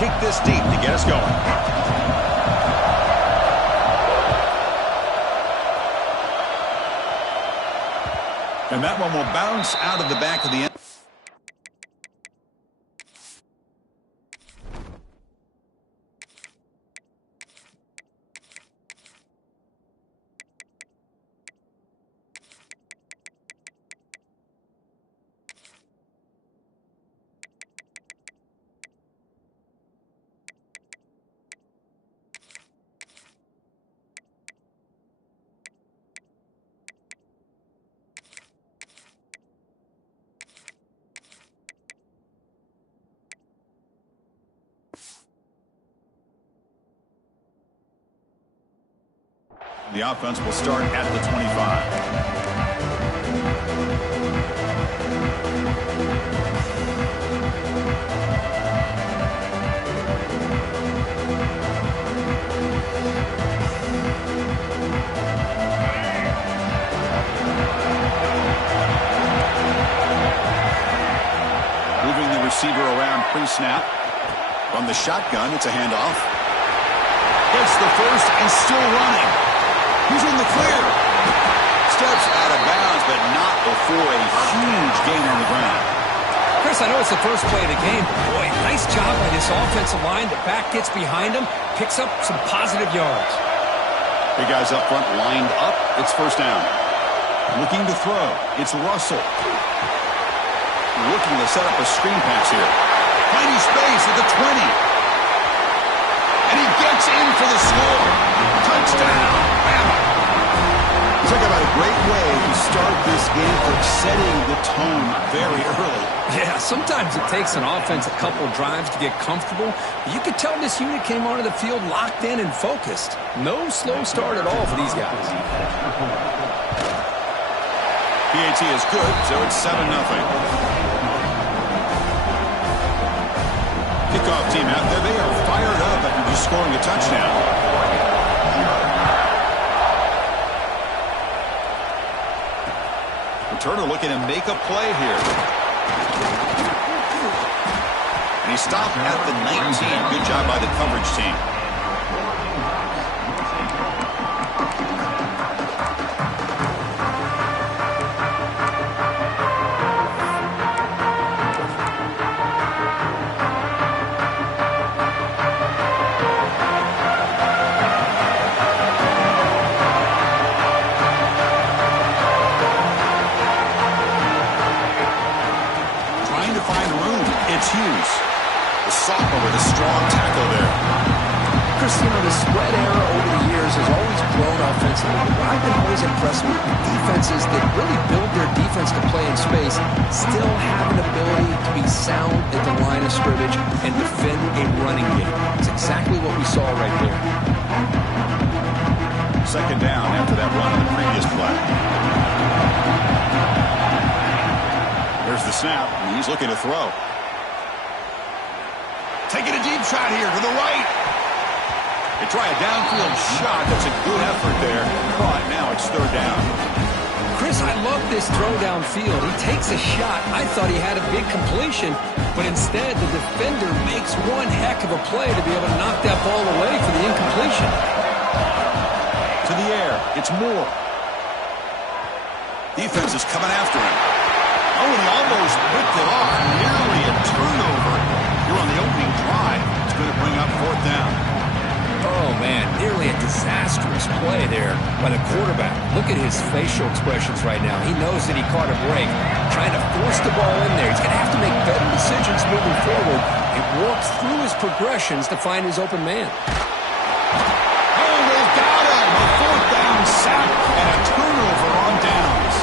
kick this deep to get us going. And that one will bounce out of the back of the end. The offense will start at the 25. Moving the receiver around pre-snap. From the shotgun, it's a handoff. Gets the first and still running. He's in the clear. Steps out of bounds, but not before a huge gain on the ground. Chris, I know it's the first play of the game. Boy, nice job by this offensive line. The back gets behind him, picks up some positive yards. Big guys up front lined up. It's first down. Looking to throw. It's Russell. Looking to set up a screen pass here. Finding space at the 20. And he gets in for the score. Touchdown, Bama. Talk about a great way to start this game for setting the tone very early. Yeah, sometimes it takes an offense a couple drives to get comfortable. You could tell this unit came onto the field locked in and focused. No slow start at all for these guys. PAT is good, so it's 7-0. Kickoff team out there. They are fired up after just scoring a touchdown. Turner looking to make a play here. And he stopped at the 19. Good job by the coverage team. Hughes, the sophomore with a strong tackle there. Chris, you know, the spread era over the years has always grown offensively. But I've been always impressed with defenses that really build their defense to play in space, still have an ability to be sound at the line of scrimmage and defend a running game. It's exactly what we saw right there. Second down after that run on the previous play. There's the snap, and he's looking to throw. Taking a deep shot here to the right. They try a downfield shot. That's a good effort there. Caught. Now it's third down. Chris, I love this throw downfield. He takes a shot. I thought he had a big completion, but instead the defender makes one heck of a play to be able to knock that ball away for the incompletion. To the air. It's Moore. Defense is coming after him. Oh, and he almost whipped it off. Nearly a turnover. Here on the opening drive. It's going to bring up fourth down. Oh, man, nearly a disastrous play there by the quarterback. Look at his facial expressions right now. He knows that he caught a break, trying to force the ball in there. He's going to have to make better decisions moving forward and work through his progressions to find his open man. Oh, they've got him. A fourth down sack and a turnover on downs.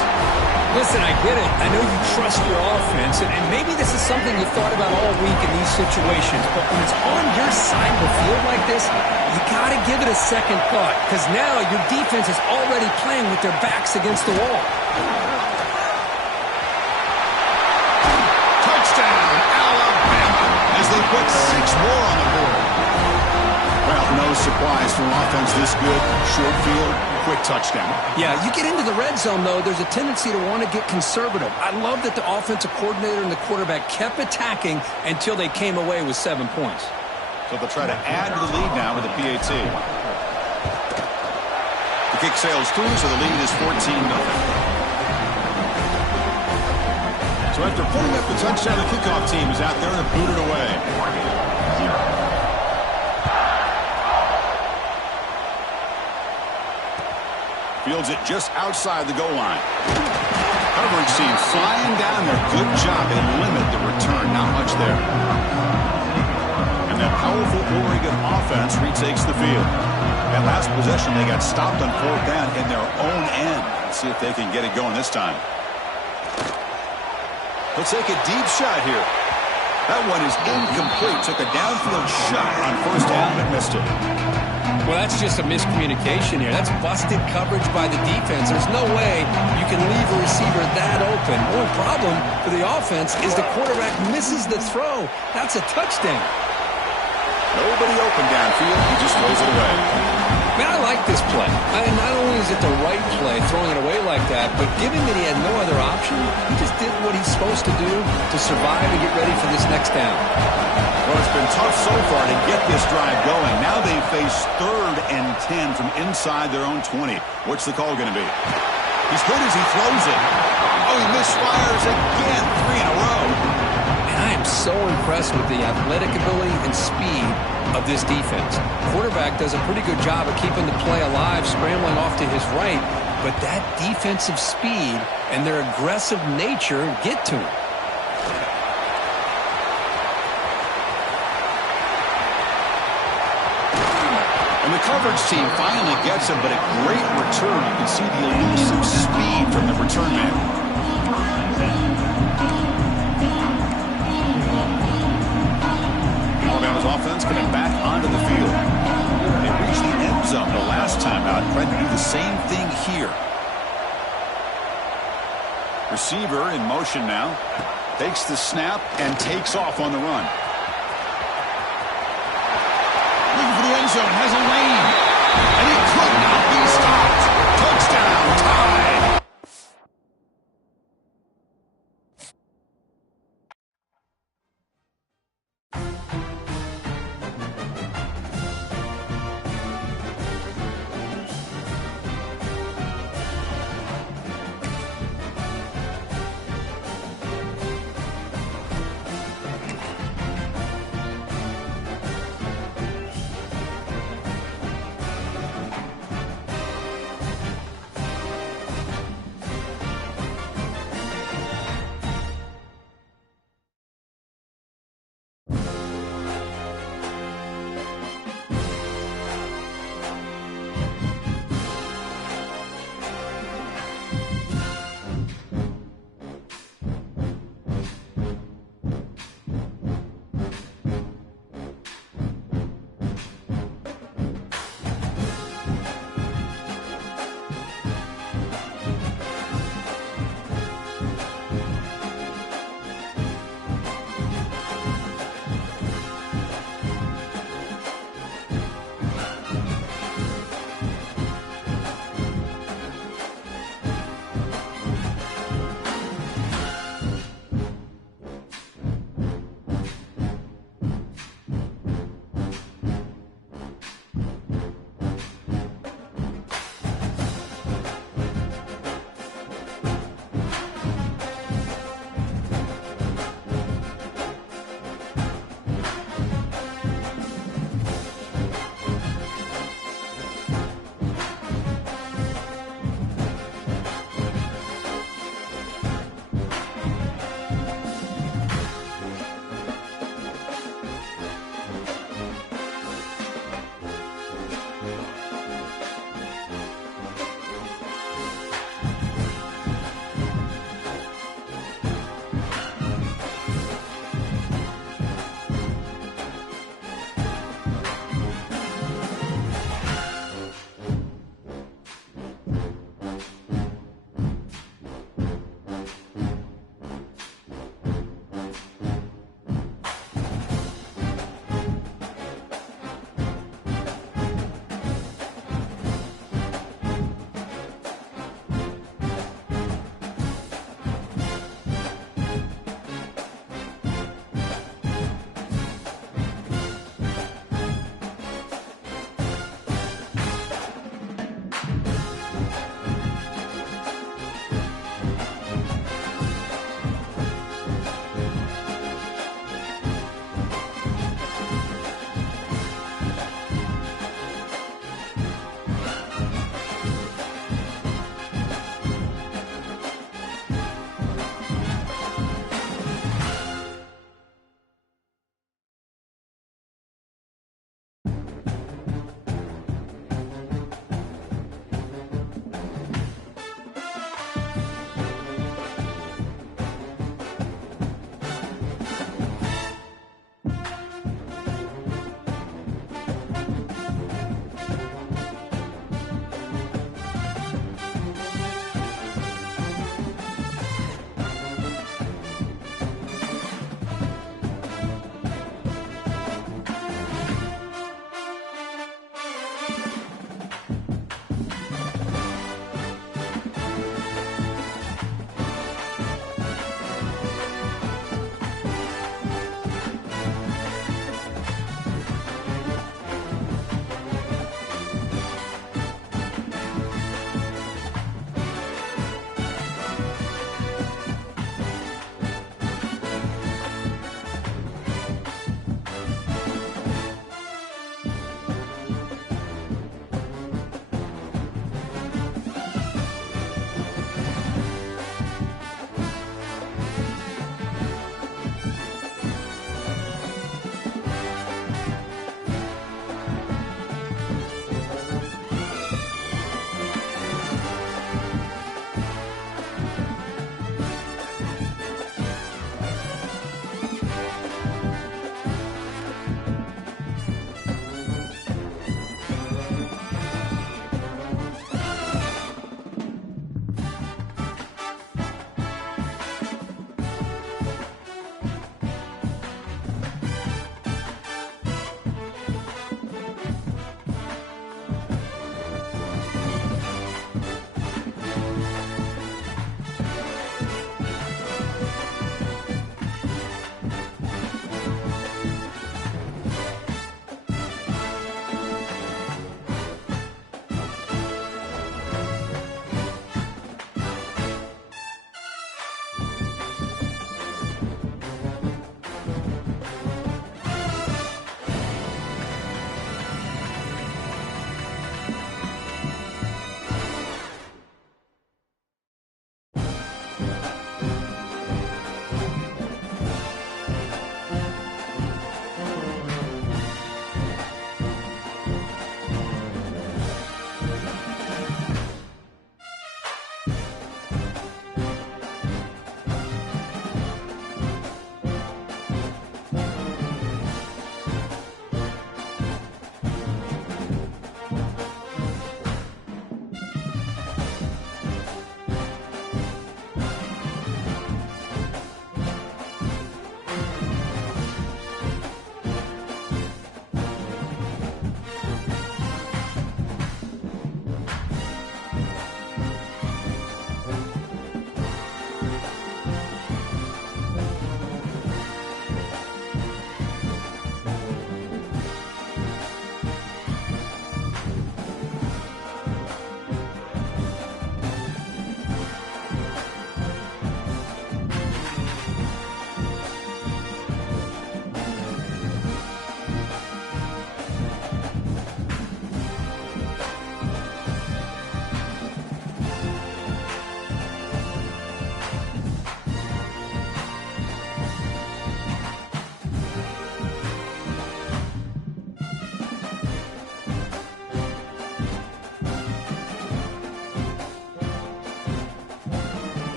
Listen, I get it. I know you trust your offense, and maybe this is something you thought about all week in these situations, but when it's on your side of the field like this, you got to give it a second thought, because now your defense is already playing with their backs against the wall. Touchdown, Alabama, as they put 6 more on the board. Well, no surprise for an offense this good. Short field, quick touchdown. Yeah, you get into the red zone, though, there's a tendency to want to get conservative. I love that the offensive coordinator and the quarterback kept attacking until they came away with 7 points. So they'll try to add to the lead now with the PAT. The kick sails through, so the lead is 14-0. So after pulling up the touchdown, the kickoff team is out there to boot it away. Fields it just outside the goal line. Coverage team flying down there. Good job. They limit the return. Not much there. And that powerful Oregon offense retakes the field. That last possession, they got stopped on fourth down in their own end. Let's see if they can get it going this time. He'll take a deep shot here. That one is incomplete. Took a downfield shot on first down and missed it. Well, that's just a miscommunication here. That's busted coverage by the defense. There's no way you can leave a receiver that open. One problem for the offense is the quarterback misses the throw. That's a touchdown. Nobody open downfield. He just throws it away. Man, I like this play. Not only is it the right play, throwing it away like that, but given that he had no other option, he just did what he's supposed to do to survive and get ready for this next down. Well, it's been tough so far to get this drive going. Now they face 3rd and 10 from inside their own 20. What's the call going to be? He's good as he throws it. Oh, he misfires again. 3 in a row. And I am so impressed with the athletic ability and speed of this defense. Quarterback does a pretty good job of keeping the play alive, scrambling off to his right, but that defensive speed and their aggressive nature get to him. And the coverage team finally gets him, but a great return. You can see the elusive speed from the return man. Alabama's offense coming back onto the field. They reached the end zone the last time out. Trying to do the same thing here. Receiver in motion now. Takes the snap and takes off on the run. Looking for the end zone. Has a lane. And he could not be stopped. Touchdown. Tied.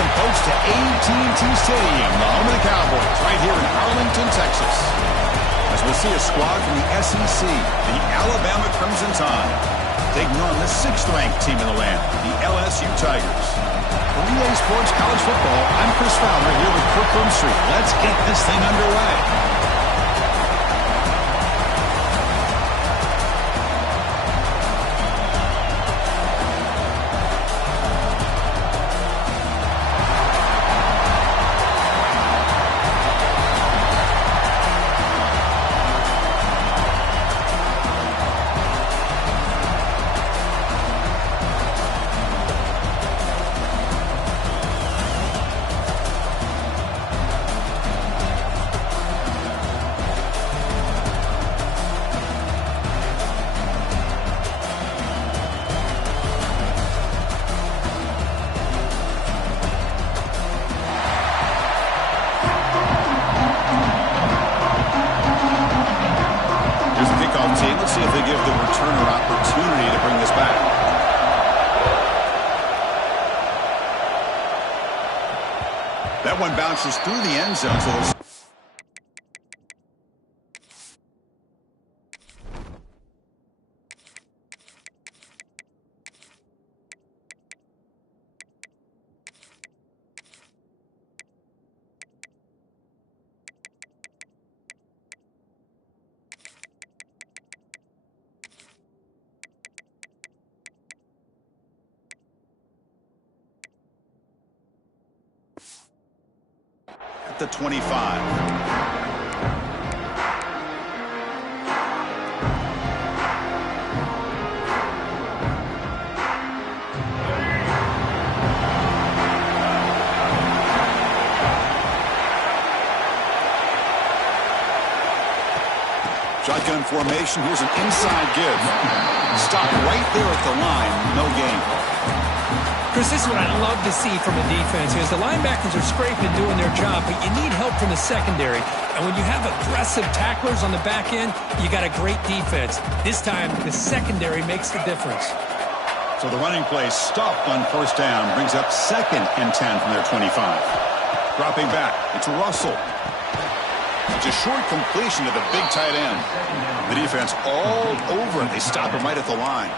Welcome, folks, to AT&T Stadium, the home of the Cowboys, right here in Arlington, Texas. As we'll see a squad from the SEC, the Alabama Crimson Tide, taking on the 6th-ranked team in the land, the LSU Tigers. For EA Sports College Football, I'm Chris Fowler here with Kirk Broomstreet. Let's get this thing underway. Let's see if they give the returner opportunity to bring this back. That one bounces through the end zone. So the 25. Shotgun formation. Here's an inside give. Stop right there at the line. No gain. Chris, this is what I love to see from a defense is the linebackers are scraping and doing their job, but you need help from the secondary. And when you have aggressive tacklers on the back end, you got a great defense. This time, the secondary makes the difference. So the running play stopped on first down, brings up 2nd and 10 from their 25. Dropping back, it's Russell. It's a short completion to the big tight end. The defense all over it. They stop him right at the line.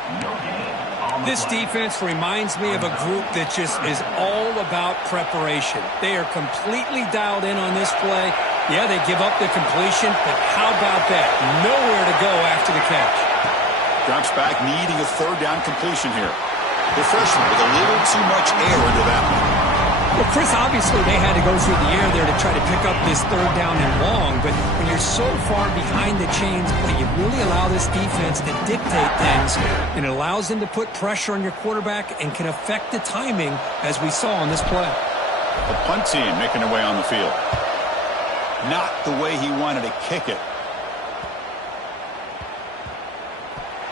This defense reminds me of a group that just is all about preparation. They are completely dialed in on this play. Yeah, they give up the completion, but how about that? Nowhere to go after the catch. Drops back, needing a 3rd down completion here. The freshman with a little too much air into that one. Well, Chris, obviously they had to go through the air there to try to pick up this 3rd down and long, but when you're so far behind the chains, you really allow this defense to dictate things, and it allows them to put pressure on your quarterback and can affect the timing, as we saw on this play. The punt team making their way on the field. Not the way he wanted to kick it.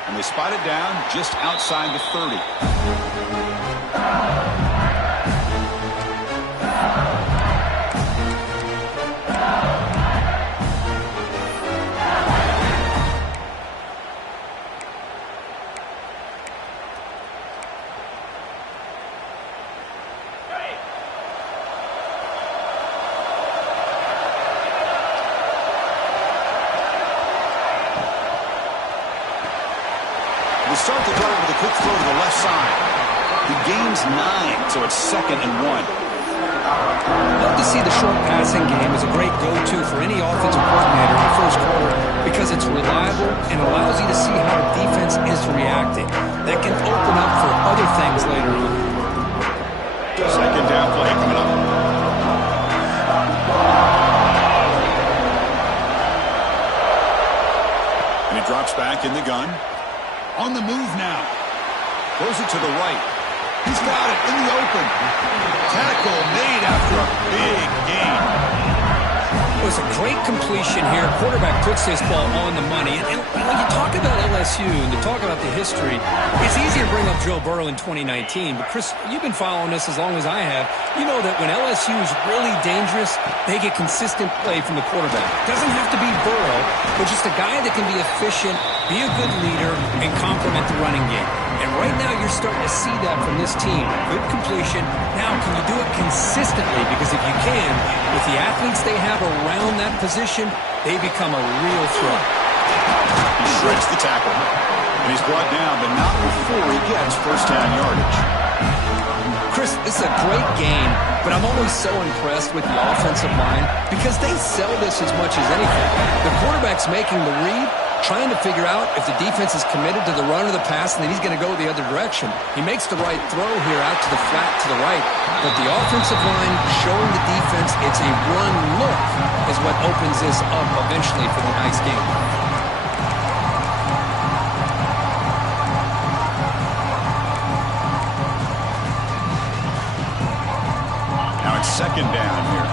And they spot it down just outside the 30. They start the drive with a quick throw to the left side. He gains 9, so it's 2nd and 1. Love to see the short passing game as a great go-to for any offensive coordinator in the first quarter because it's reliable and allows you to see how the defense is reacting. That can open up for other things later on. 2nd down play coming up. And he drops back in the gun. On the move now. Throws it to the right. He's got it in the open. Tackle made after a big gain. It was a great completion here. Quarterback puts this ball on the money. And when you talk about LSU and to talk about the history, it's easy to bring up Joe Burrow in 2019. But, Chris, you've been following this as long as I have. You know that when LSU is really dangerous, they get consistent play from the quarterback. Doesn't have to be Burrow, but just a guy that can be efficient be a good leader, and complement the running game. And right now you're starting to see that from this team. Good completion. Now, can you do it consistently? Because if you can, with the athletes they have around that position, they become a real threat. He shreds the tackle. And he's brought down, but not before he gets first down yardage. Chris, this is a great game, but I'm always so impressed with the offensive line because they sell this as much as anything. The quarterback's making the read, trying to figure out if the defense is committed to the run or the pass and that he's going to go the other direction. He makes the right throw here out to the flat to the right, but the offensive line showing the defense it's a run look is what opens this up eventually for the nice game. Second down here.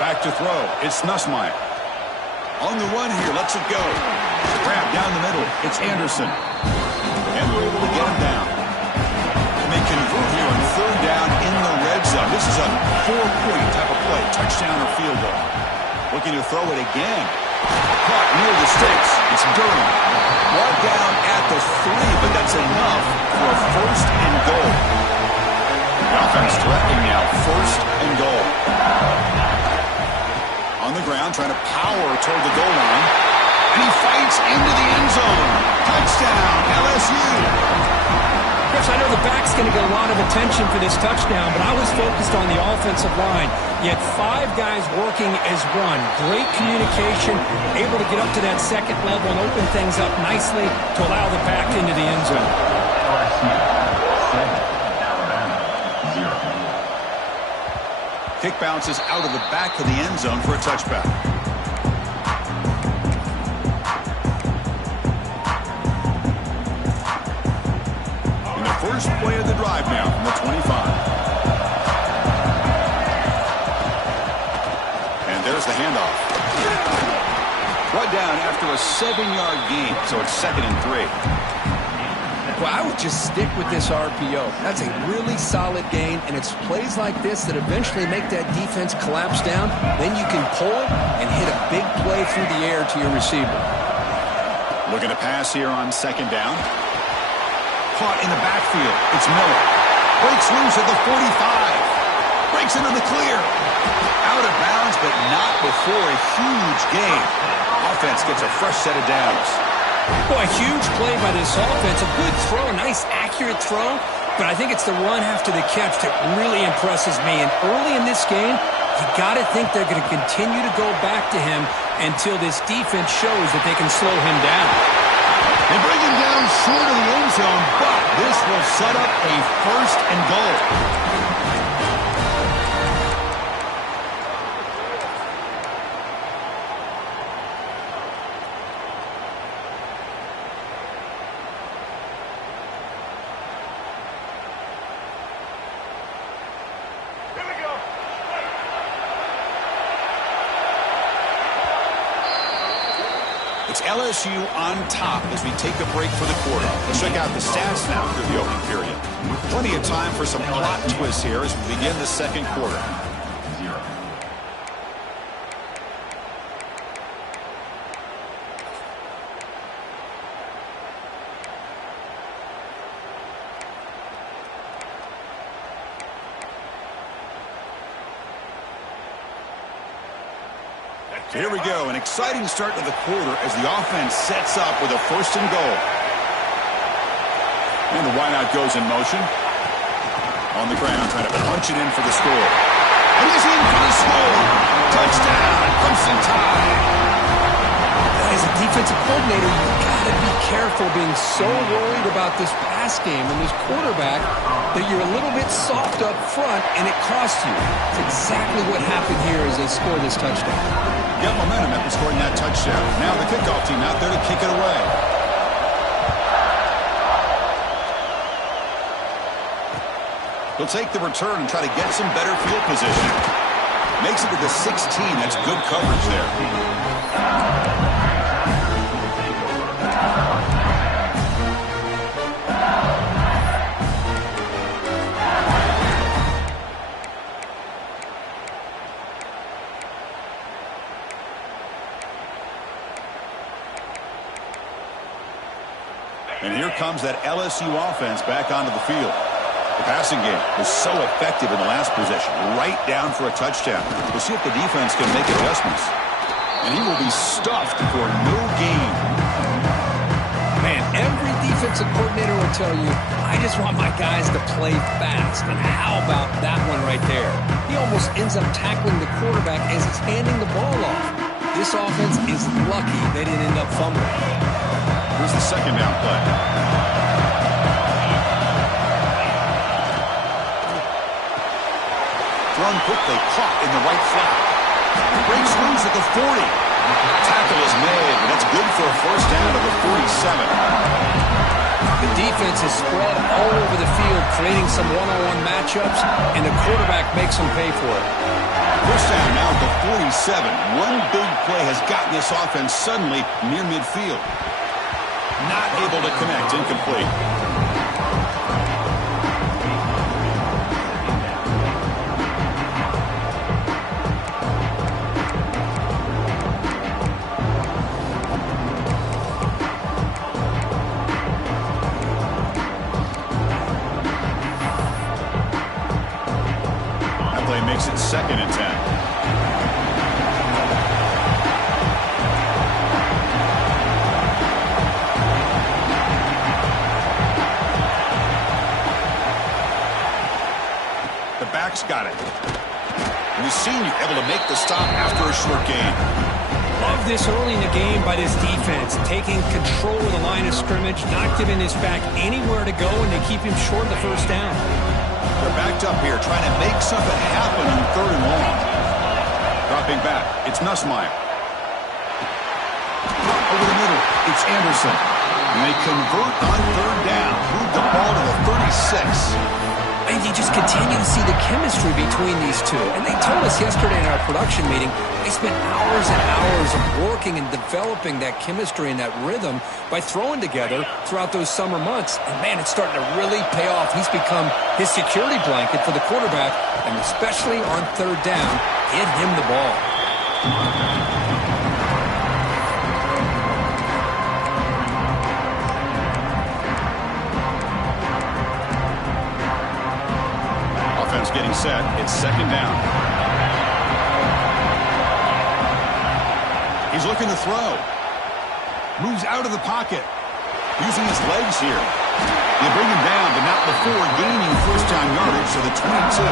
Back to throw. It's Nussmeier. On the run here. Lets it go. Grab down the middle. It's Anderson. And we're able to get him down. And they convert here on third down in the red zone. This is a 4-point type of play. Touchdown or field goal. Looking to throw it again. Caught near the sticks. It's Durham. Brought down at the 3, but that's enough for a first and goal. The offense threatening now. First and goal. On the ground, trying to power toward the goal line. And he fights into the end zone. Touchdown, LSU. Chris, I know the back's going to get a lot of attention for this touchdown, but I was focused on the offensive line. You had 5 guys working as one. Great communication, able to get up to that second level and open things up nicely to allow the back into the end zone. Kick bounces out of the back of the end zone for a touchback. First play of the drive now from the 25. And there's the handoff. Brought down after a 7-yard gain, so it's 2nd and 3. Well, I would just stick with this RPO. That's a really solid gain, and it's plays like this that eventually make that defense collapse down. Then you can pull and hit a big play through the air to your receiver. Looking to pass here on 2nd down. Caught in the backfield. It's Miller. Breaks loose at the 45. Breaks into the clear. Out of bounds, but not before a huge gain. Offense gets a fresh set of downs. Boy, a huge play by this offense. A good throw, a nice, accurate throw. But I think it's the run after the catch that really impresses me. And early in this game, you got to think they're going to continue to go back to him until this defense shows that they can slow him down. They bring him down short of the end zone, but this will set up a first and goal. It's LSU on top as we take a break for the quarter. Let's check out the stats now through the opening period. Plenty of time for some plot twists here as we begin the second quarter. Here we go, an exciting start to the quarter as the offense sets up with a first and goal. And the wideout goes in motion. On the ground, trying to punch it in for the score. And he's in for the score. Touchdown, Crimson Tide. As a defensive coordinator, you've got to be careful being so worried about this pass game and this quarterback that you're a little bit soft up front and it costs you. It's exactly what happened here as they score this touchdown. Got momentum after scoring that touchdown. Now the kickoff team out there to kick it away. He'll take the return and try to get some better field position. Makes it to the 16. That's good coverage there. And here comes that LSU offense back onto the field. The passing game was so effective in the last possession, right down for a touchdown. We'll see if the defense can make adjustments. And he will be stuffed for no gain. Man, every defensive coordinator will tell you, I just want my guys to play fast. And how about that one right there? He almost ends up tackling the quarterback as he's handing the ball off. This offense is lucky they didn't end up fumbling. Here's the second down play. Thrown quickly, caught in the right flat. Breaks loose at the 40. Tackle is made, but that's good for a first down to the 47. The defense is spread all over the field, creating some one-on-one matchups, and the quarterback makes them pay for it. First down now at the 47. One big play has gotten this offense suddenly near midfield. Not able to connect, incomplete. That play makes it 2nd and 10. Got it. And we've seen you able to make the stop after a short gain. Love this early in the game by this defense, taking control of the line of scrimmage, not giving his back anywhere to go, and they keep him short of the first down. They're backed up here, trying to make something happen on 3rd and long. Dropping back, it's Nussmeier. Over the middle, it's Anderson. And they convert on 3rd down. Move the ball to the 36. And you just continue to see the chemistry between these two. And they told us yesterday in our production meeting, they spent hours and hours of working and developing that chemistry and that rhythm by throwing together throughout those summer months. And, man, it's starting to really pay off. He's become his security blanket for the quarterback, and especially on 3rd down, get him the ball. Getting set. It's 2nd down. He's looking to throw. Moves out of the pocket. Using his legs here. They bring him down, but not before gaining first down yardage to the 22.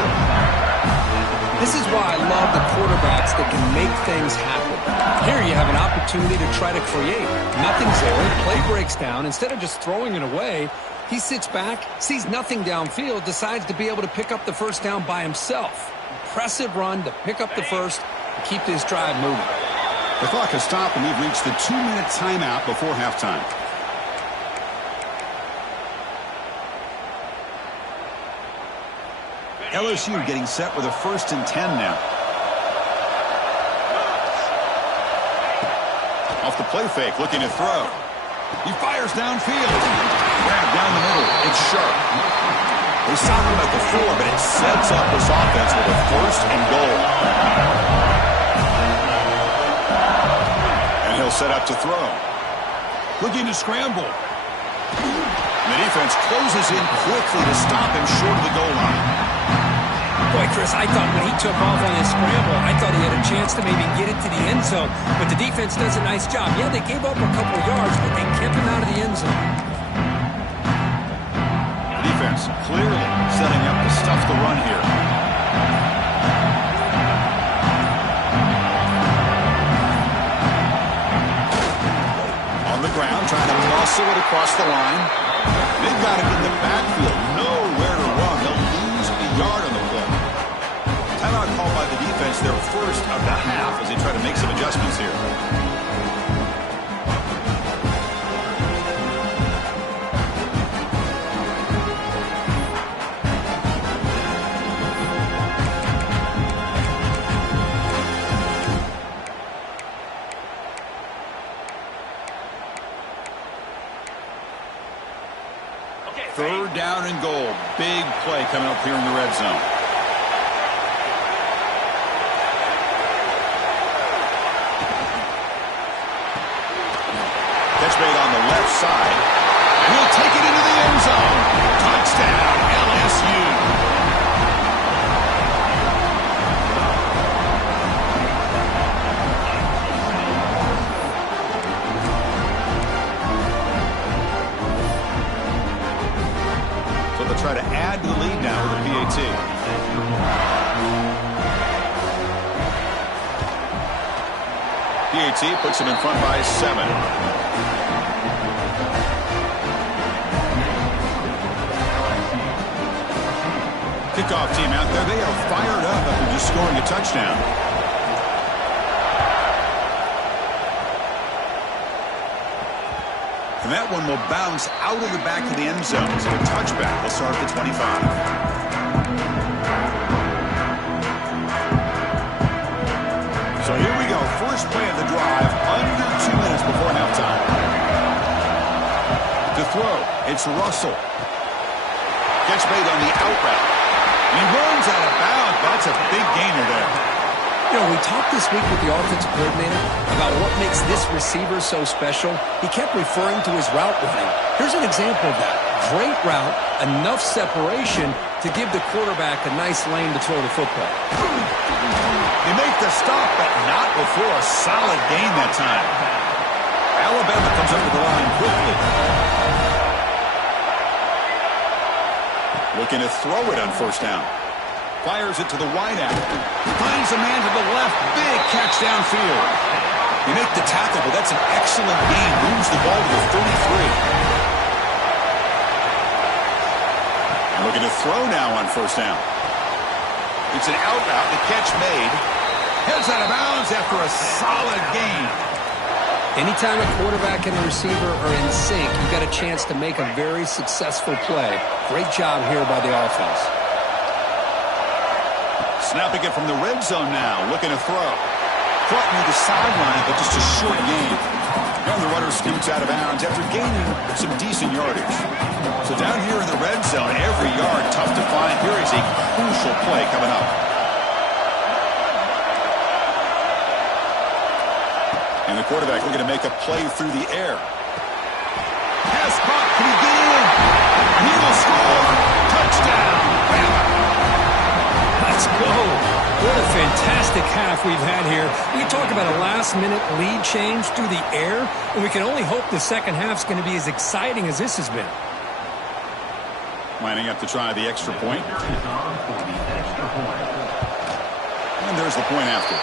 This is why I love the quarterbacks that can make things happen. Here you have an opportunity to try to create. Nothing's there. Play breaks down. Instead of just throwing it away, he sits back, sees nothing downfield, decides to be able to pick up the first down by himself. Impressive run to pick up the first and keep this drive moving. The clock has stopped, and we've reached the 2-minute timeout before halftime. LSU getting set with a 1st and 10 now. Off the play fake, looking to throw. He fires downfield. Grab down the middle. It's sharp. They stop him at the 4, but it sets up this offense with a 1st and goal. And he'll set up to throw. Looking to scramble. And the defense closes in quickly to stop him short of the goal line. Boy, Chris, I thought when he took off on his scramble, I thought he had a chance to maybe get it to the end zone. But the defense does a nice job. Yeah, they gave up a couple yards, but they kept him out of the end zone. Defense clearly setting up to stuff the run here. On the ground, trying to muscle it across the line. They've got it in the backfield. Nowhere to run. They'll lose a yard on the play. Timeout called by the defense, their first of the half, as they try to make some adjustments here. Third down and goal. Big play coming up here in the red zone. Catch made on the left side. He'll take it into the end zone. Touchdown, LSU. So they'll try to add to the lead now with a PAT. PAT puts him in front by 7. Kickoff team out there. They are fired up after just scoring a touchdown. And that one will bounce out of the back of the end zone. So a touchback will start at the 25. So here we go. First play of the drive. Under 2 minutes before halftime. To throw, it's Russell. Catch made on the out route. And he runs out of bounds. That's a big gainer there. You know, we talked this week with the offensive coordinator about what makes this receiver so special. He kept referring to his route running. Here's an example of that. Great route, enough separation to give the quarterback a nice lane to throw the football. They make the stop, but not before a solid gain that time. Alabama comes up to the line quickly. Looking to throw it on first down. Fires it to the wideout. Finds a man to the left. Big catch downfield. You make the tackle, but that's an excellent gain. Moves the ball to the 33. And looking to throw now on first down. It's an out route. The catch made. Heads out of bounds after a solid gain. Anytime a quarterback and a receiver are in sync, you've got a chance to make a very successful play. Great job here by the offense. Snapping it from the red zone now. Looking to throw. Caught near the sideline, but just a short gain. And the runner scoots out of bounds after gaining some decent yardage. So down here in the red zone, every yard tough to find. Here is a crucial play coming up. And the quarterback looking to make a play through the air. Pass caught. Can he get in? He will score. Touchdown. Bama. Let's go. What a fantastic half we've had here. We talk about a last-minute lead change through the air, and we can only hope the second half's going to be as exciting as this has been. Lining up to try the extra point. And there's the point after.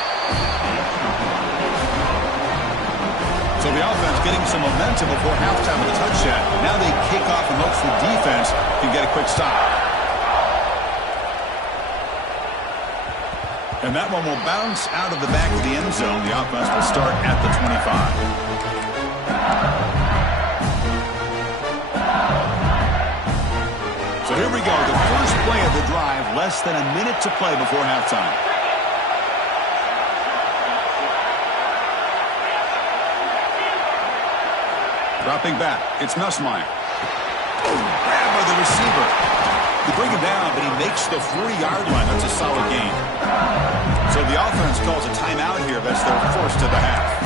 So the offense getting some momentum before halftime with a touchdown. Now they kick off and hopes the defense can get a quick stop. And that one will bounce out of the back of the end zone. The offense will start at the 25. So here we go. The first play of the drive. Less than a minute to play before halftime. Dropping back. It's Nussmeier. Grab by the receiver. They bring him down, but he makes the 40-yard line. That's a solid gain. So the offense calls a timeout here. That's their first of the half.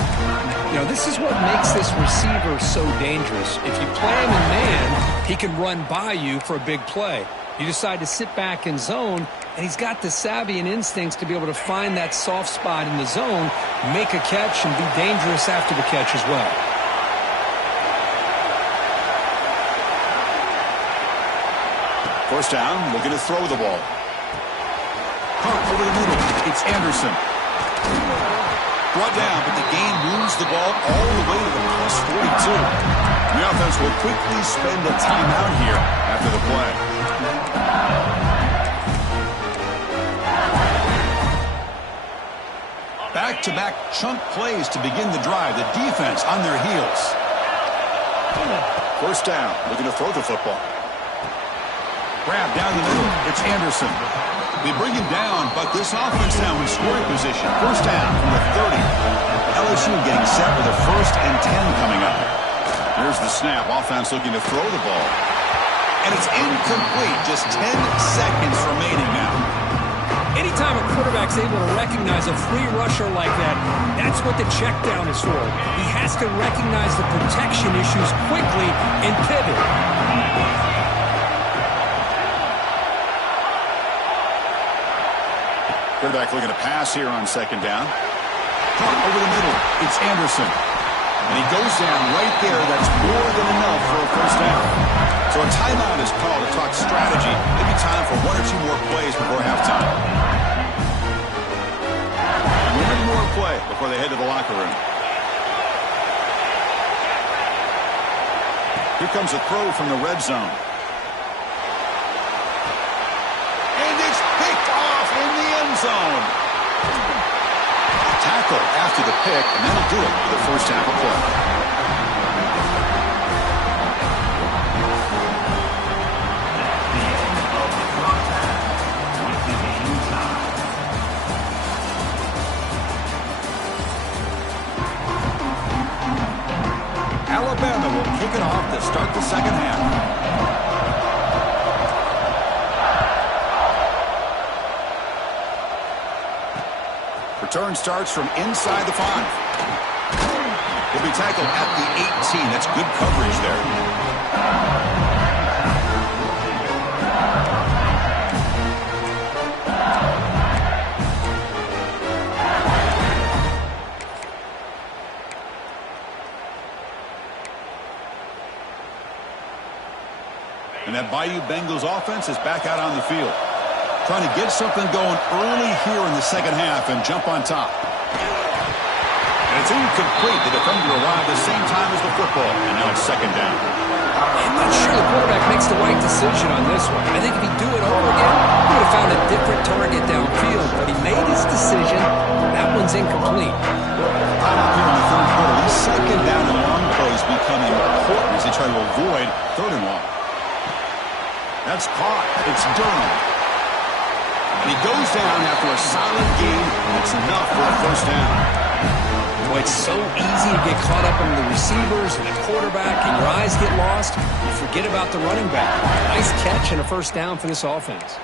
You know, this is what makes this receiver so dangerous. If you play him in man, he can run by you for a big play. You decide to sit back in zone, and he's got the savvy and instincts to be able to find that soft spot in the zone, make a catch, and be dangerous after the catch as well. First down, looking to throw the ball. Park over the middle. It's Anderson. Brought down, but the gain moves the ball all the way to the plus 42. And the offense will quickly spend a timeout here after the play. Back-to-back chunk plays to begin the drive. The defense on their heels. First down, looking to throw the football. Grab down the middle. It's Anderson. They bring him down, but this offense now in scoring position. First down from the 30. LSU getting set with a 1st and 10 coming up. Here's the snap. Offense looking to throw the ball. And it's incomplete. Just 10 seconds remaining now. An anytime a quarterback's able to recognize a free rusher like that, that's what the check down is for. He has to recognize the protection issues quickly and pivot. Quarterback looking to pass here on second down. Caught over the middle. It's Anderson. And he goes down right there. That's more than enough for a first down. So a timeout is called to talk strategy. Maybe time for one or two more plays before halftime. One more play before they head to the locker room. Here comes a throw from the red zone. And it's picked off in the end zone. Tackle after the pick, and that'll do it for the first half of play. Alabama will kick it off to start the second half. Return starts from inside the 5. He'll be tackled at the 18. That's good coverage there. And that Bayou Bengals offense is back out on the field, trying to get something going early here in the second half and jump on top. And it's incomplete. The defender arrived the same time as the football, and now it's second down. I'm not sure the quarterback makes the right decision on this one. I think if he'd do it over again, he would have found a different target downfield, but he made his decision. That one's incomplete. Here in the third quarter, these second down and long plays become important as they try to avoid third and long. That's caught. It's Durham. And he goes down after a solid gain. It's enough for a first down. Boy, it's so easy to get caught up in the receivers and the quarterback, and your eyes get lost. You forget about the running back. Nice catch and a first down for this offense.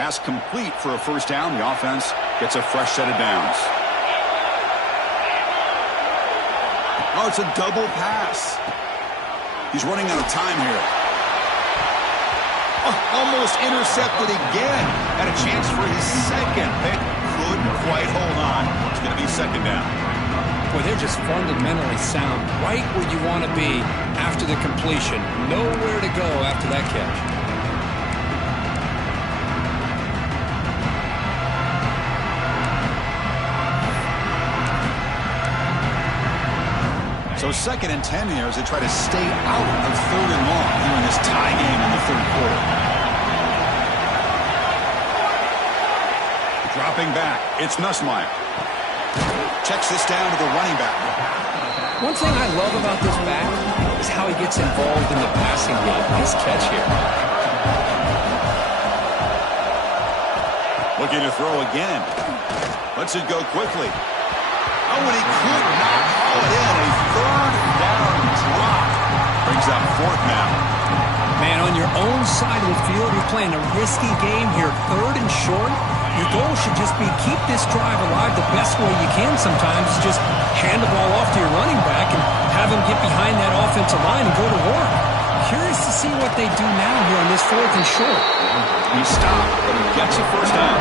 Pass complete for a first down. The offense gets a fresh set of downs. Oh, it's a double pass. He's running out of time here. Oh, almost intercepted again. Had a chance for his second. They couldn't quite hold on. It's going to be second down. Boy, they're just fundamentally sound. Right where you want to be after the completion. Nowhere to go after that catch. So second and 10 here as they try to stay out of third and long here in this tie game in the third quarter. Dropping back, it's Nussmeier. Checks this down to the running back. One thing I love about this back is how he gets involved in the passing game. Nice catch here. Looking to throw again. Lets it go quickly. Oh, and he could not haul it in. A third down drop. Brings up fourth now. Man, on your own side of the field, you're playing a risky game here. Third and short. Your goal should just be keep this drive alive the best way you can sometimes. Just hand the ball off to your running back and have him get behind that offensive line and go to work. Curious to see what they do now here on this fourth and short. He stopped, but he gets a first down.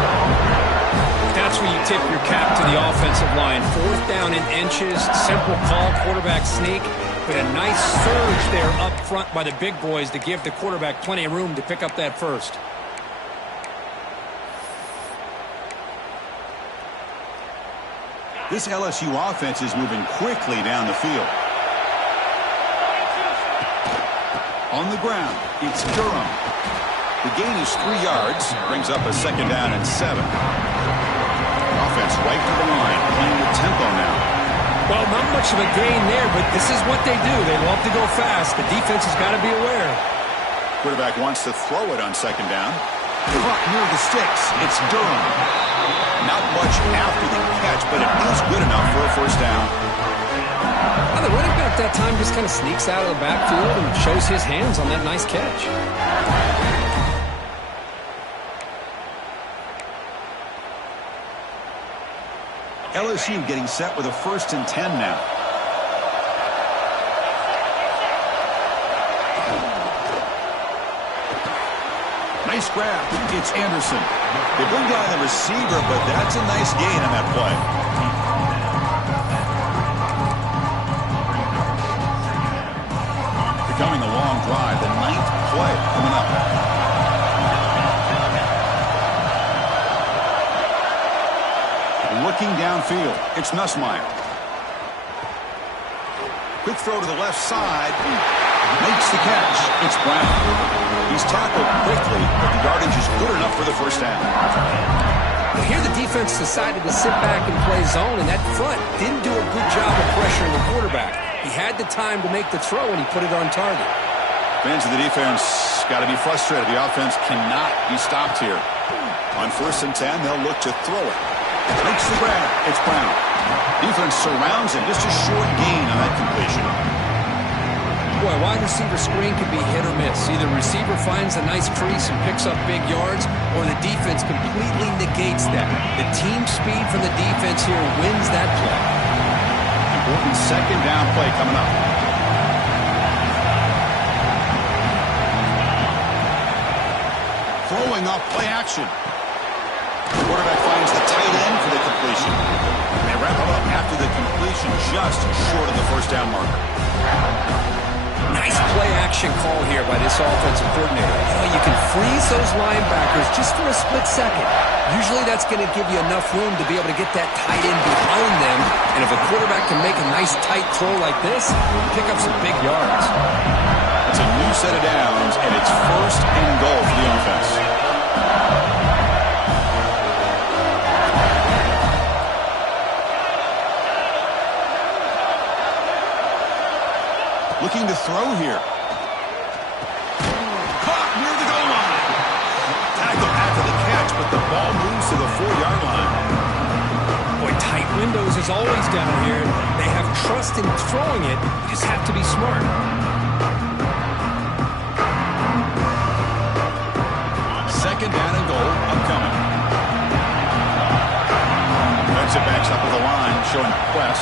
That's where you tip your cap to the offensive line. Fourth down in inches, simple call, quarterback sneak, but a nice surge there up front by the big boys to give the quarterback plenty of room to pick up that first. This LSU offense is moving quickly down the field. On the ground, it's Durham. The gain is 3 yards, brings up a second down and 7. Offense right to the line, playing with tempo now. Well, not much of a gain there, but this is what they do. They love to go fast. The defense has got to be aware. Quarterback wants to throw it on second down. Caught near the sticks. It's Durham. Not much after the catch, but it is good enough for a first down. Well, the running back that time just kind of sneaks out of the backfield and shows his hands on that nice catch. LSU getting set with a 1st and 10 now. Nice grab. It's Anderson. They bring down the receiver, but that's a nice gain on that play. Becoming a long drive. The 9th play coming up. Looking downfield. It's Nussmeier. Quick throw to the left side. Makes the catch. It's Brown. He's tackled quickly, but the yardage is good enough for the first down. Well, here the defense decided to sit back and play zone, and that front didn't do a good job of pressuring the quarterback. He had the time to make the throw, and he put it on target. Fans of the defense got to be frustrated. The offense cannot be stopped here. On 1st and 10, they'll look to throw it. Makes the grab. It's Brown. Defense surrounds him. Just a short gain on that completion. Boy, wide receiver screen can be hit or miss. Either receiver finds a nice crease and picks up big yards, or the defense completely negates that. The team speed from the defense here wins that play. Important 2nd down play coming up. Throwing up play action. The quarterback finds the tight end for the completion. They wrap him up after the completion, just short of the first down marker. Nice play-action call here by this offensive coordinator. You know, you can freeze those linebackers just for a split second. Usually that's going to give you enough room to be able to get that tight end behind them. And if a quarterback can make a nice tight throw like this, pick up some big yards. It's a new set of downs, and it's 1st and goal for the offense. Looking to throw here. Caught near the goal line. Tackled after the catch, but the ball moves to the 4-yard line. Boy, tight windows is always down here. They have trust in throwing it. You just have to be smart. 2nd down and goal upcoming. Defensive backs up with the line, showing press.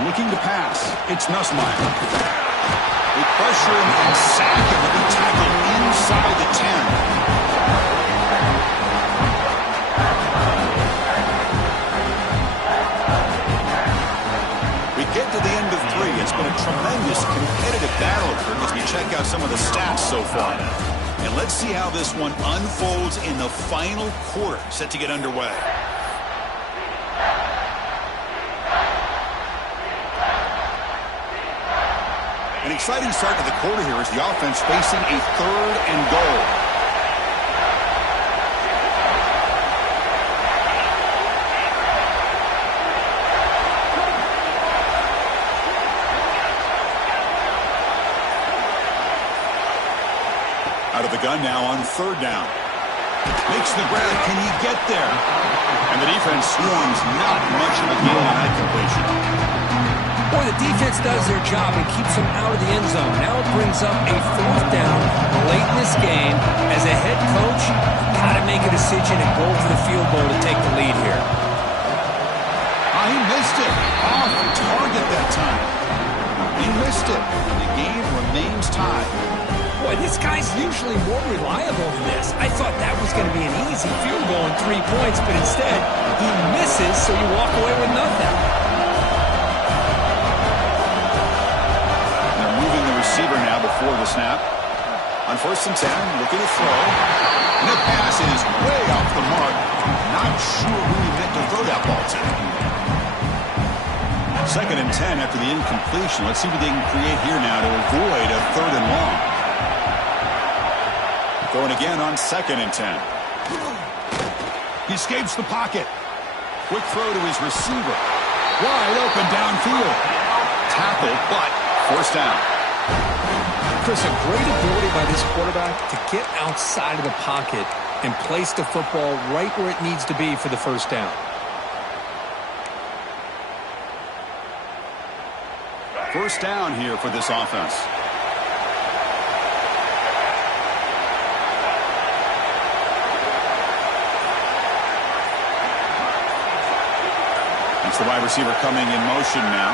Looking to pass. It's Nussmeier. They pressure him and sack him, but he tackled inside the 10. We get to the end of 3. It's been a tremendous competitive battle here as we check out some of the stats so far. And let's see how this one unfolds in the final quarter, set to get underway. An exciting start to the quarter here as the offense facing a 3rd and goal. Out of the gun now on 3rd down. Makes the grab. Can he get there? And the defense swarms. Not much of a gain on that completion. Boy, the defense does their job and keeps them out of the end zone. Now it brings up a 4th down late in this game. As a head coach, you've got to make a decision and go for the field goal to take the lead here. He missed it. Off target that time. He missed it. And the game remains tied. Boy, this guy's usually more reliable than this. I thought that was going to be an easy field goal and 3 points, but instead, he misses, so you walk away with nothing. Receiver now before the snap. On 1st and 10, looking to throw. And the pass is way off the mark. Not sure who he meant to throw that ball to. 2nd and 10 after the incompletion. Let's see what they can create here now to avoid a 3rd and long. Throwing again on 2nd and 10. He escapes the pocket. Quick throw to his receiver. Wide open downfield. Tackled, but forced down. Chris, a great ability by this quarterback to get outside of the pocket and place the football right where it needs to be for the first down. First down here for this offense. It's the wide receiver coming in motion now.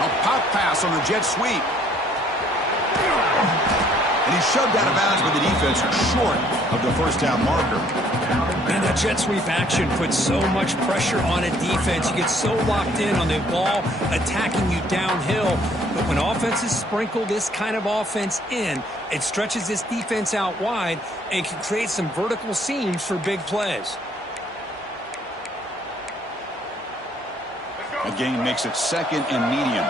A pop pass on the jet sweep. And he's shoved out of bounds by the defense short of the first down marker. Man, that jet sweep action puts so much pressure on a defense. You get so locked in on the ball attacking you downhill. But when offenses sprinkle this kind of offense in, it stretches this defense out wide and can create some vertical seams for big plays. A gain makes it second and medium.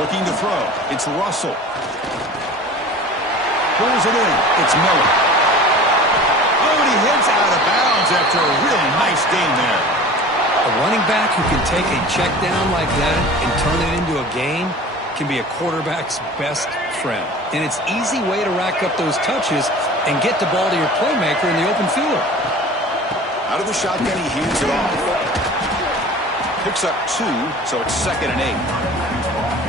Looking to throw. It's Russell. Pulls it in. It's Miller. Oh, and he heads out of bounds after a really nice gain there. A running back who can take a check down like that and turn it into a gain can be a quarterback's best friend. And it's an easy way to rack up those touches and get the ball to your playmaker in the open field. Out of the shotgun, he hands it off. Picks up 2, so it's second and 8.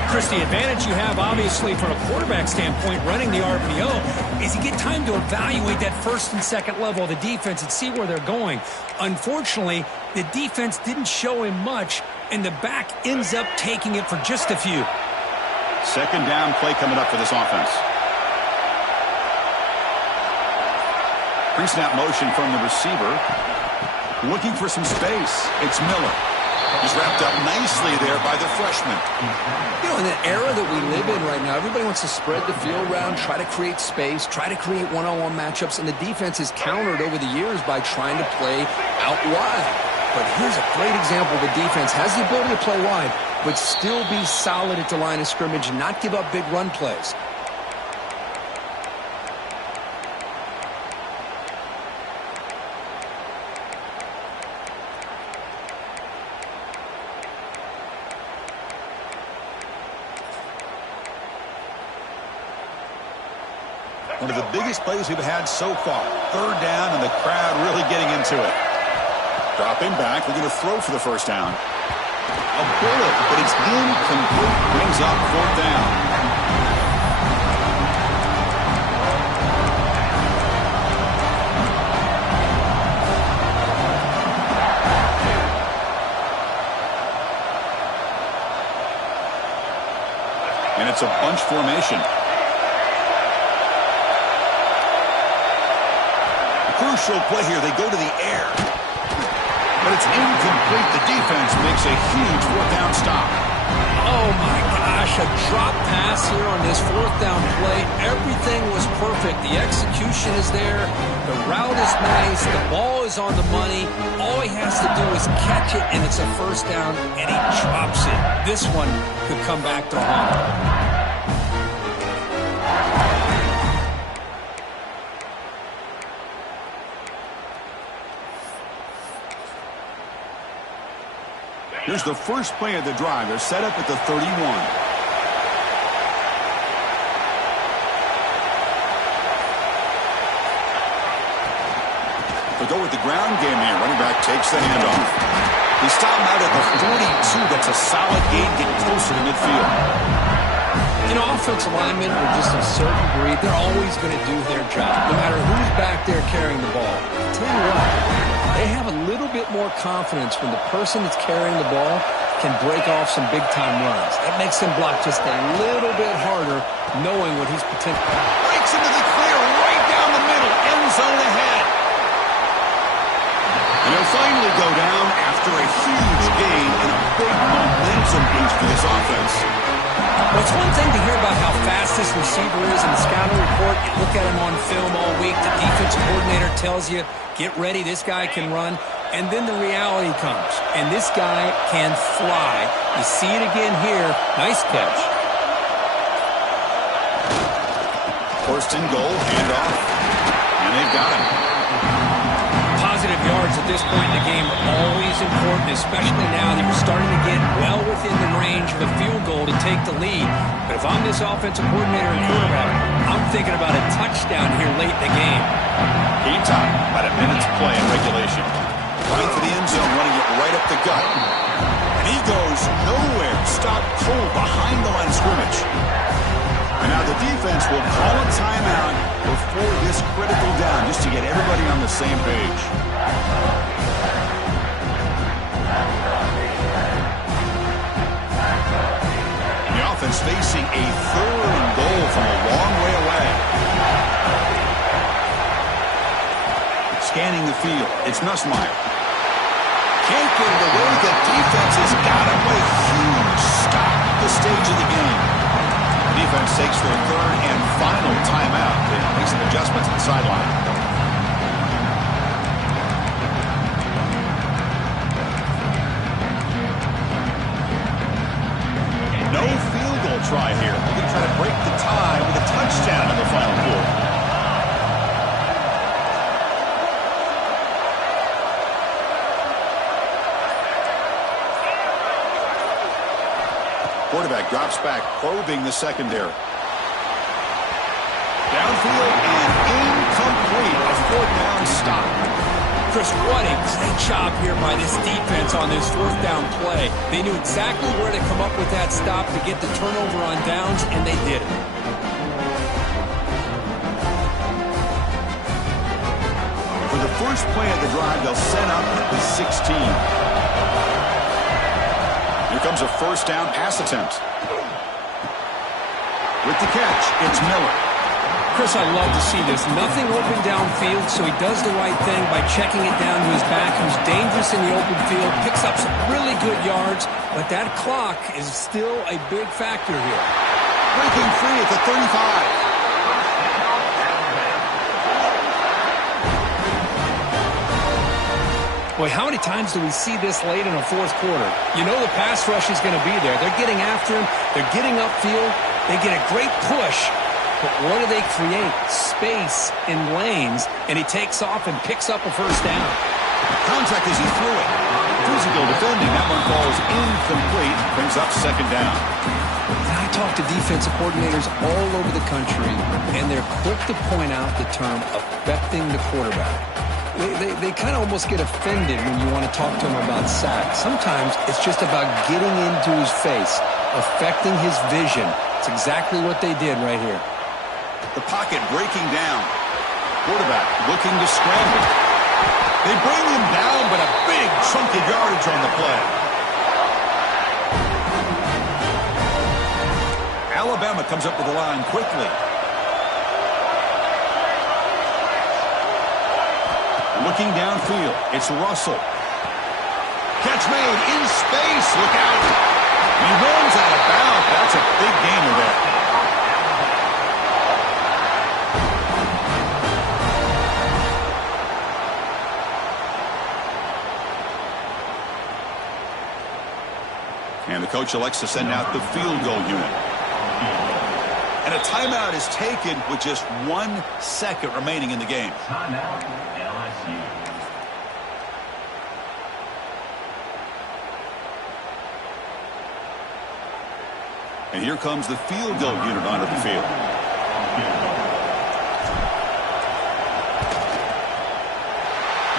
Chris, the advantage you have, obviously, from a quarterback standpoint, running the RPO, is you get time to evaluate that first and second level of the defense and see where they're going. Unfortunately, the defense didn't show him much, and the back ends up taking it for just a few. Second down play coming up for this offense. Pre-snap motion from the receiver. Looking for some space. It's Miller. He's wrapped up nicely there by the freshman. You know, in the era that we live in right now, everybody wants to spread the field around, try to create space, try to create one-on-one matchups, and the defense is countered over the years by trying to play out wide. But here's a great example. The defense has the ability to play wide, but still be solid at the line of scrimmage and not give up big run plays. One of the biggest plays we've had so far. Third down, and the crowd really getting into it. Dropping back, looking to throw for the first down. A bullet, but it's incomplete. Brings up fourth down. And it's a bunch formation. Crucial play here. They go to the air. But it's incomplete. The defense makes a huge fourth down stop. Oh, my gosh. A drop pass here on this fourth down play. Everything was perfect. The execution is there. The route is nice. The ball is on the money. All he has to do is catch it, and it's a first down, and he drops it. This one could come back to haunt him. Here's the first play of the drive. They're set up at the 31. They'll go with the ground game here. Running back takes the handoff. They stop him out at the 42. That's a solid gain, getting closer to midfield. You know, offensive linemen are just a certain breed. They're always going to do their job, no matter who's back there carrying the ball. I'll tell you what, they have a little bit more confidence when the person that's carrying the ball can break off some big-time runs. That makes them block just a little bit harder, knowing what he's potentially. Breaks into the clear, right down the middle, end zone ahead. And he'll finally go down after a huge gain and a big momentum boost for this offense. Well, it's one thing to hear about how fast this receiver is in the scouting report. You look at him on film all week. The defensive coordinator tells you, get ready, this guy can run. And then the reality comes, and this guy can fly. You see it again here. Nice catch. First and goal, handoff, and they've got him. Positive yards at this point in the game are always important, especially now that you're starting to get well within the range of a field goal to take the lead. But if I'm this offensive coordinator and quarterback, I'm thinking about a touchdown here late in the game. Game time, about a minute's play in regulation. Running for the end zone, running it right up the gut. And he goes nowhere. Stopped cold behind the line of scrimmage. And now the defense will call a timeout before this critical down, just to get everybody on the same page. The offense facing a 3rd and goal from a long way away. Scanning the field, it's Nussmeier. Can't get it away. The defense has got him. What a huge stop at the stage of the game. The defense takes their 3rd and final timeout. They make some adjustments on the sideline. No field goal try here. They're going to try to break the tie with a touchdown in the final quarter. Quarterback drops back, probing the secondary. Downfield and incomplete. A 4th down stop. Chris, what a great job here by this defense on this 4th down play. They knew exactly where to come up with that stop to get the turnover on downs, and they did it. For the first play of the drive, they'll set up at the 16. Here comes a 1st down pass attempt. With the catch, it's Miller. Chris, I love to see this. Nothing open downfield, so he does the right thing by checking it down to his back. He's dangerous in the open field, picks up some really good yards, but that clock is still a big factor here. Breaking free at the 35. Boy, how many times do we see this late in a 4th quarter? You know the pass rush is going to be there. They're getting after him. They're getting upfield. They get a great push. But what do they create? Space in lanes, and he takes off and picks up a 1st down. Contact as he threw it. Physical defending. That one falls incomplete. Brings up 2nd down. I talk to defensive coordinators all over the country, and they're quick to point out the term affecting the quarterback. They kind of almost get offended when you want to talk to them about sacks. Sometimes it's just about getting into his face, affecting his vision. It's exactly what they did right here. The pocket breaking down. Quarterback looking to scramble. They bring him down, but a big chunk of yardage on the play. Alabama comes up with the line quickly. Looking downfield, it's Russell. Catch made in space. Look out. He runs out of bounds. That's a big gainer there. And the coach elects to send out the field goal unit. And a timeout is taken with just 1 second remaining in the game. Timeout, LSU. And here comes the field goal unit onto the field.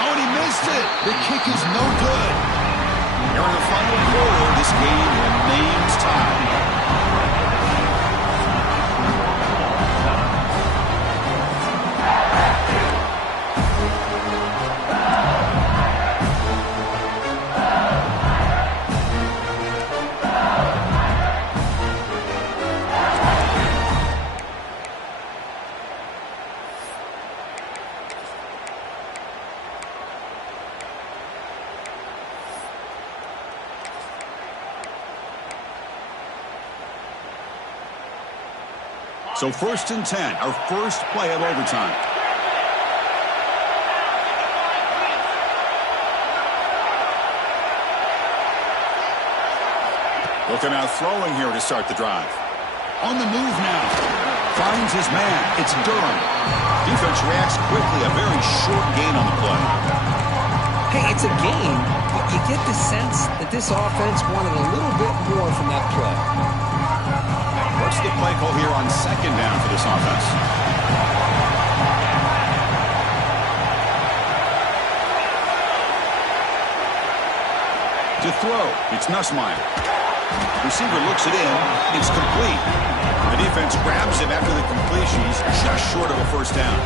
Oh, and he missed it. The kick is no good. Here in the final quarter, this game remains tied. So 1st and 10, our first play of overtime. Looking out throwing here to start the drive. On the move now. Finds his man. It's Durham. Defense reacts quickly. A very short gain on the play. Hey, it's a game, but you get the sense that this offense wanted a little bit more from that play. What's the play call here on second down for this offense? To throw, it's Nussmeier. Receiver looks it in. It's complete. The defense grabs him after the completion. He's just short of a first down.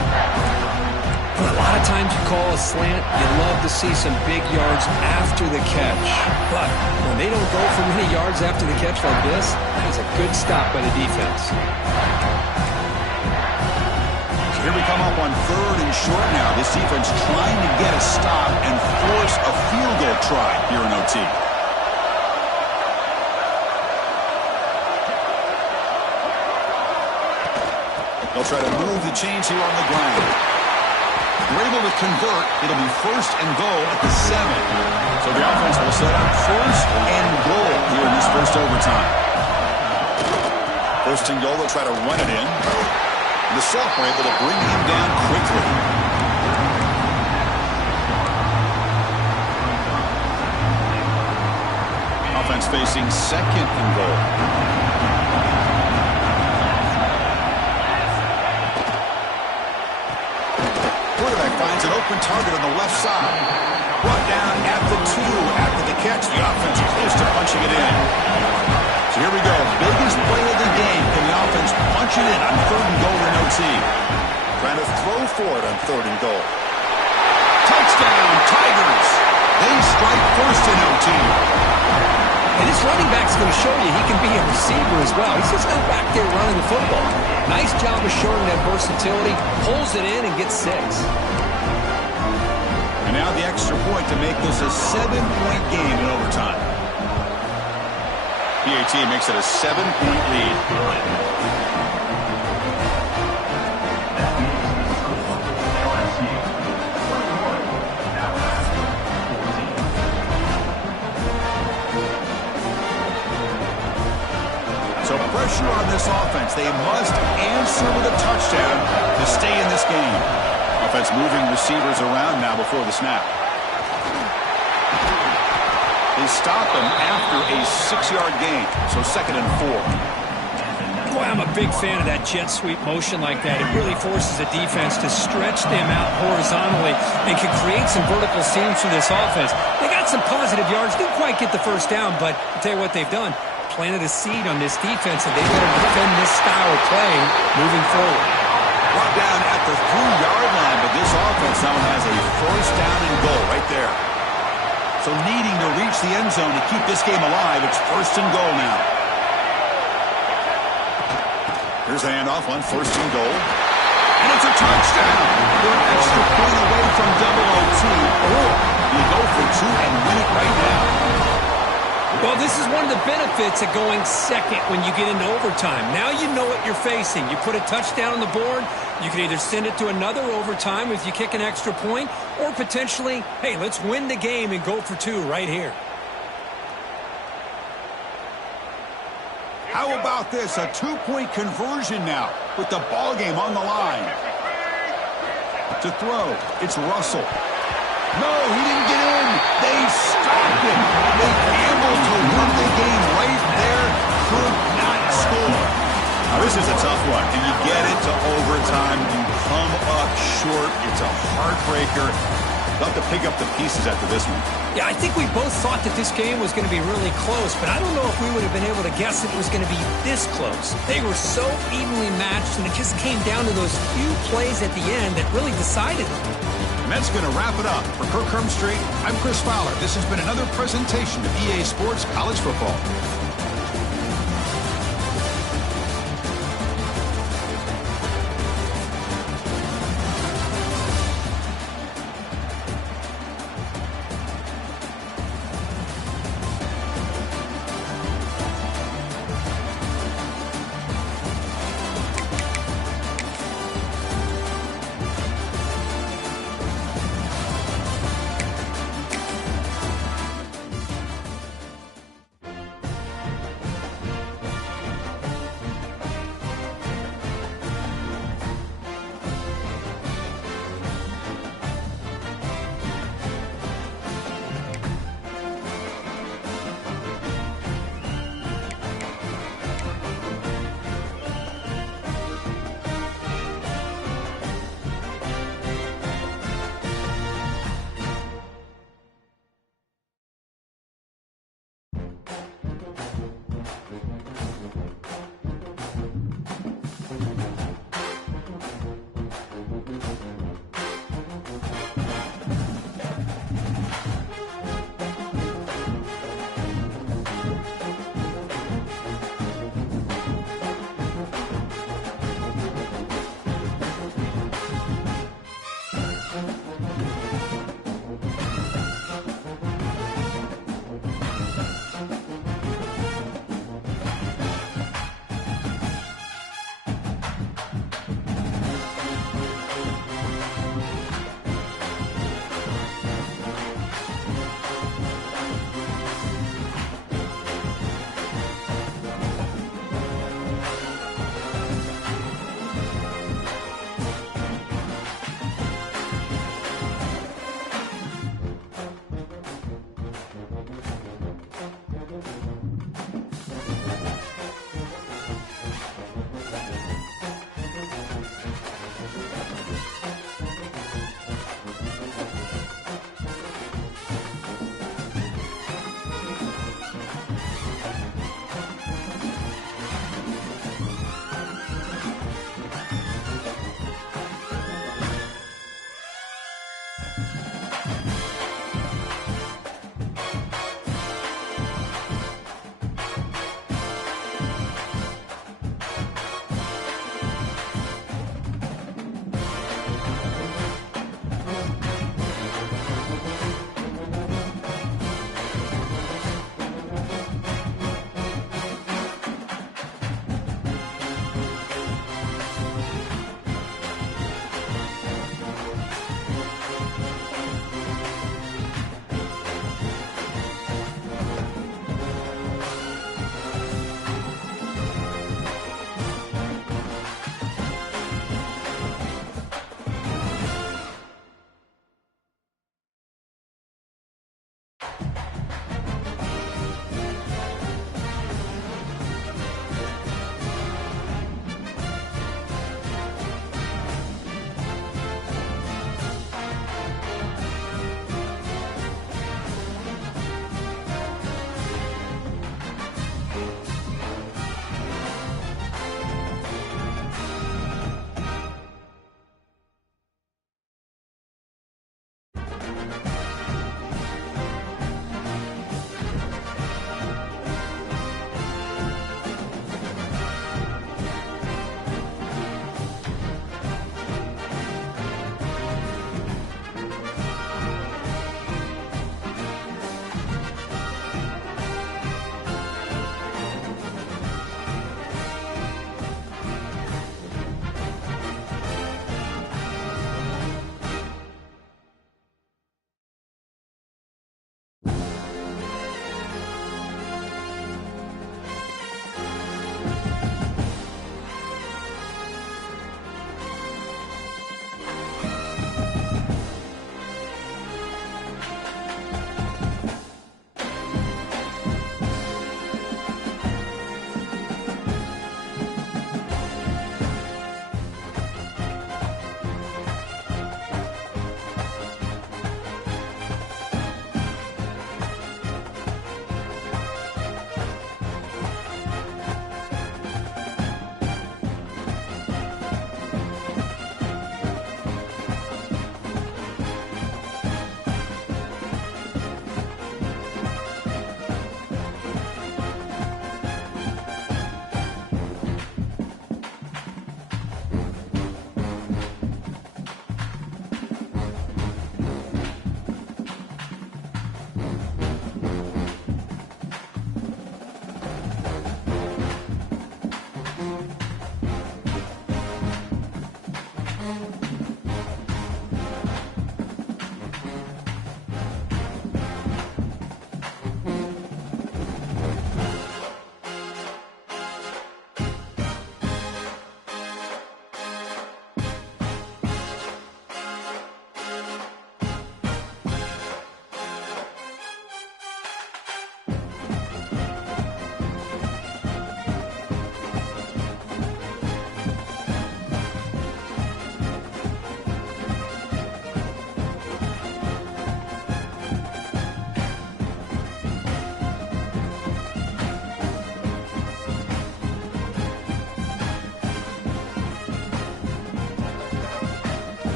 A lot of times you call a slant, you love to see some big yards after the catch. But when they don't go for many yards after the catch like this, that's a good stop by the defense. So here we come up on third and short now. This defense trying to get a stop and force a field goal try here in OT. They'll try to move the chains here on the ground. They're able to convert. It'll be first and goal at the 7. So the offense will set up first and goal here in this first overtime. First and goal, they'll try to run it in. And the sophomore able to bring him down quickly. Offense facing second and goal. Finds an open target on the left side. Brought down at the 2 after the catch. The offense close to punching it in. So here we go. Biggest play of the game. Can the offense punch it in on third and goal in OT? Trying to throw for it on third and goal. Touchdown, Tigers. They strike first in OT. And this running back's going to show you he can be a receiver as well. He's just not back there running the football. Nice job of showing that versatility. Pulls it in and gets 6. And now the extra point to make this a 7-point game in overtime. PAT makes it a 7-point lead. So pressure on this offense. They must answer with a touchdown to stay in this game. Offense moving receivers around now before the snap. They stop him after a 6-yard gain. So second and 4. Boy, I'm a big fan of that jet sweep motion like that. It really forces the defense to stretch them out horizontally and can create some vertical seams for this offense. They got some positive yards. Didn't quite get the first down, but I'll tell you what they've done. Planted a seed on this defense, and they better defend this style of play moving forward. Brought down at the 3-yard line, but this offense now has a first down and goal right there. So needing to reach the end zone to keep this game alive, it's first and goal now. Here's the handoff on first and goal. And it's a touchdown. You're an extra point away from double OT, or you go for 2 and win it right now. Well, this is one of the benefits of going second when you get into overtime. Now you know what you're facing. You put a touchdown on the board, you can either send it to another overtime if you kick an extra point, or potentially, hey, let's win the game and go for 2 right here. How about this? A 2-point conversion now with the ball game on the line. To throw, it's Russell. No, he didn't get in. They stopped him. They gambled to win the game right there. Could not score. Now, this is a tough one. And you get it to overtime. You come up short. It's a heartbreaker. They'll have to pick up the pieces after this one. Yeah, I think we both thought that this game was going to be really close, but I don't know if we would have been able to guess that it was going to be this close. They were so evenly matched, and it just came down to those few plays at the end that really decided it. And that's going to wrap it up. For Kirk Hermstreet, I'm Chris Fowler. This has been another presentation of EA Sports College Football.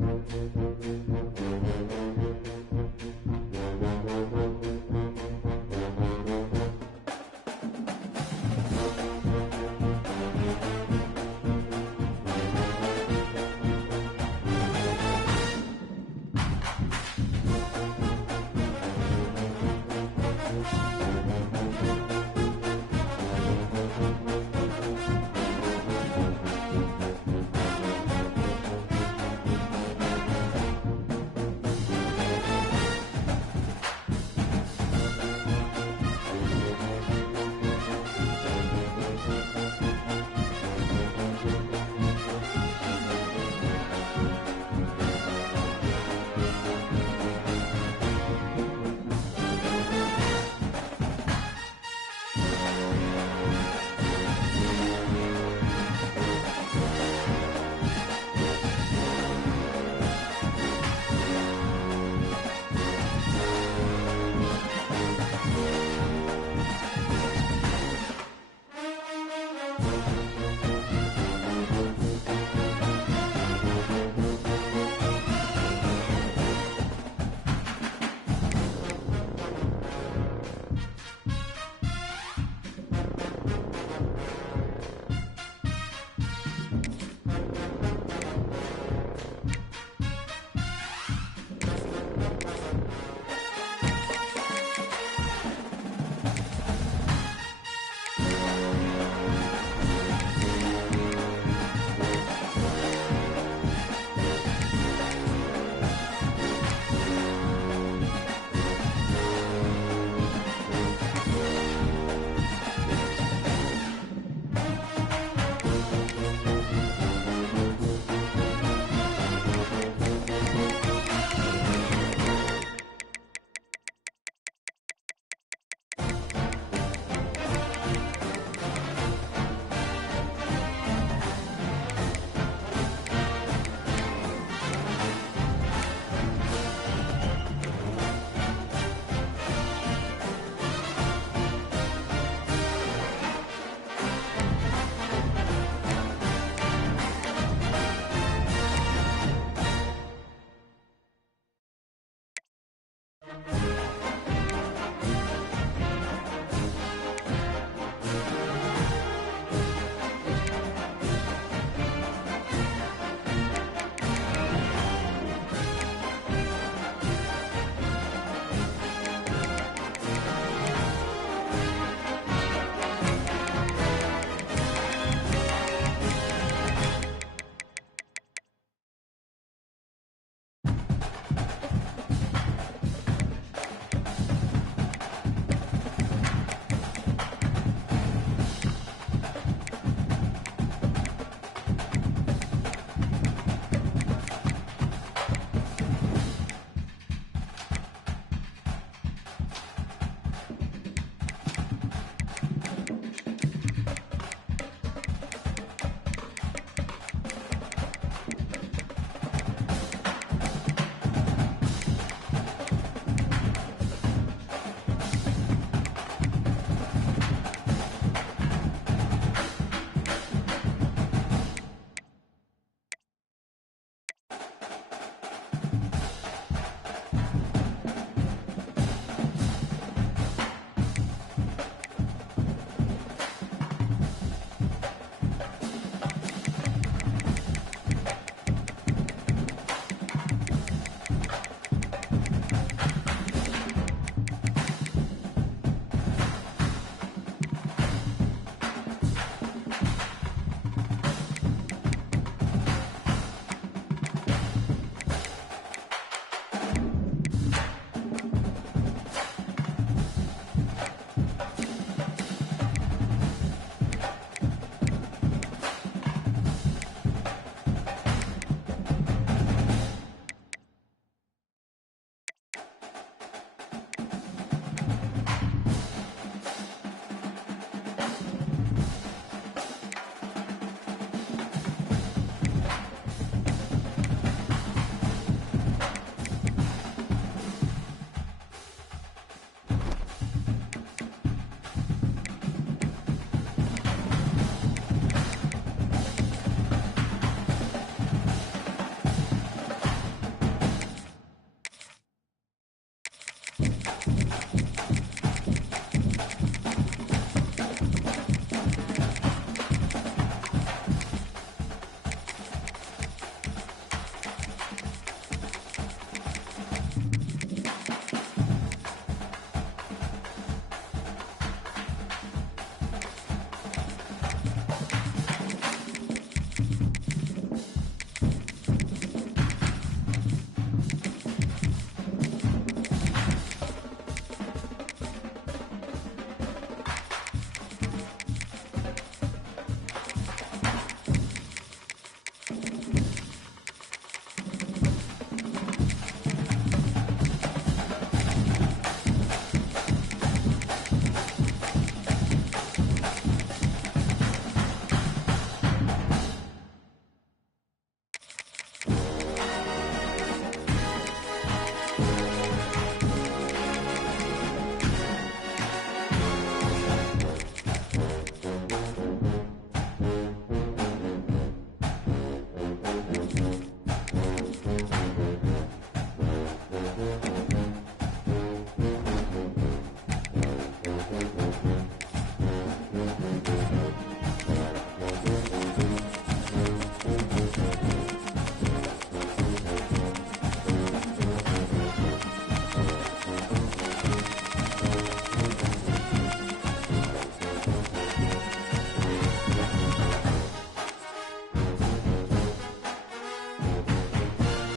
you.